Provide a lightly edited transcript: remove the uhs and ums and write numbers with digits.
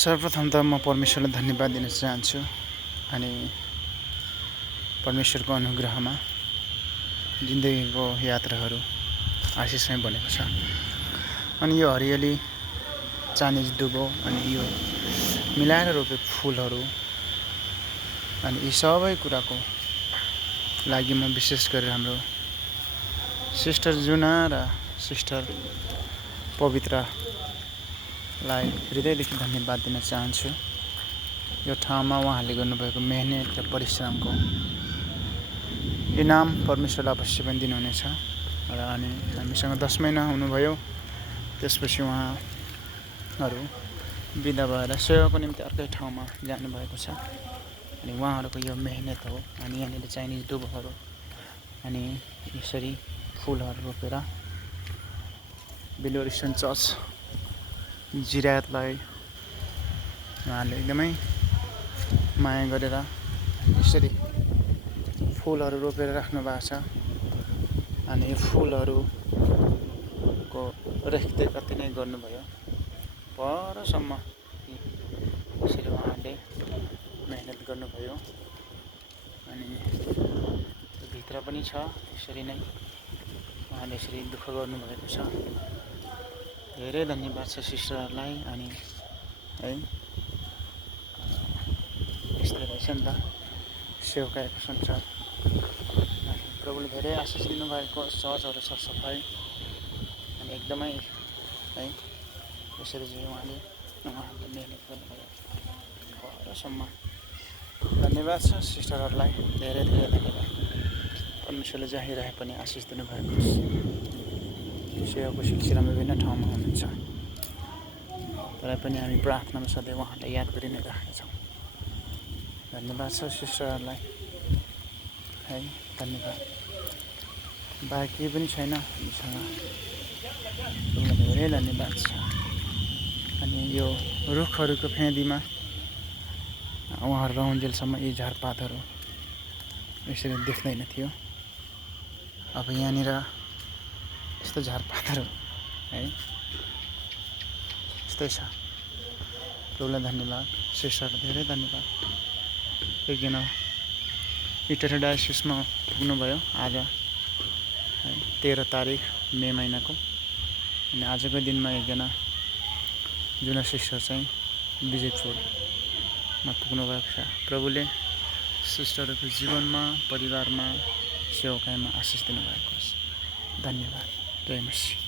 सर्वप्रथम त म परमेश्वरलाई धन्यवाद दिन चाहन्छु अनि परमेश्वरको अनुग्रहमा जिन्दगीको यात्राहरू आशिषमय बनेको छ। अनि यो हरियाली चानिज दुबो अनि यो मिलाएर रोपेको फुलहरू अनि यी सबै कुराको लागि म विशेष गरेर हाम्रो सिस्टर जुना र सिस्टर पवित्रलाई हृदयदेखि धन्यवाद दिन चाहन्छु। यो ठाउँमा उहाँहरूले गर्नुभएको मेहनत र परिश्रमको इनाम परमेश्वरले अवश्य पनि दिनुहुनेछ। र अनि हामीसँग 10 महिना हुनुभयो, त्यसपछि उहाँहरू बिदा भएर सेवाको निम्ति अर्कै ठाउँमा जानुभएको छ। अनि उहाँहरूको यो मेहनत हो। अनि यहाँनिर चाइनिज दुबोहरू अनि यसरी फुलहरू रोपेर बेलोरिसन चर्च जिरायतलाई उहाँहरूले एकदमै माया गरेर यसरी फुलहरू रोपेर राख्नु भएको छ। अनि यो फुलहरूको रेखदेख कति नै गर्नुभयो, परसम्म यसरी उहाँहरूले मेहनत गर्नुभयो। अनि भित्र पनि छ यसरी नै उहाँले यसरी दुःख गर्नुभएको छ। धेरै धन्यवाद छ सिस्टरहरूलाई। अनि है यस्तै रहेछ नि त सेवकाईको संसार। प्रभुले धेरै आशिष दिनुभएको चर्चहरू सरसफाइ अनि एकदमै है यसरी चाहिँ उहाँले मेहनत गर्नुभयो। परसम्म धन्यवाद छ सिस्टरहरूलाई, धेरै धेरै धन्यवाद। परमेश्वरले जहीँ रहे पनि आशिष दिनुभएको सेवाको सिलसिलामा विभिन्न ठाउँमा हुनुहुन्छ, तर पनि हामी प्रार्थनामा सधैँ उहाँलाई याद गरि नै राखेका छौँ। धन्यवाद छ सिस्टरहरूलाई है, धन्यवाद। बाहेक केही पनि छैन हामीसँग, धेरै धन्यवाद छ। अनि यो रुखहरूको फेदीमा उहाँहरू रहन्जेलसम्म यी झारपातहरू यसरी देख्दैन थियो। अब यहाँनिर यस्तो झारपातहरू है यस्तै छ। प्रभुलाई धन्यवाद, सिस्टरलाई धेरै धन्यवाद। एकजना इटरी डायोसिसमा पुग्नुभयो आज है 13 तारिक मे महिनाको। अनि आजको दिनमा एकजना जुना सिस्टर चाहिँ विजयपुरमा पुग्नुभएको छ। प्रभुले सिस्टरहरूको जीवनमा, परिवारमा, सेवकाईमा आशिष दिनुभएको छ। धन्यवाद। जय मसीह।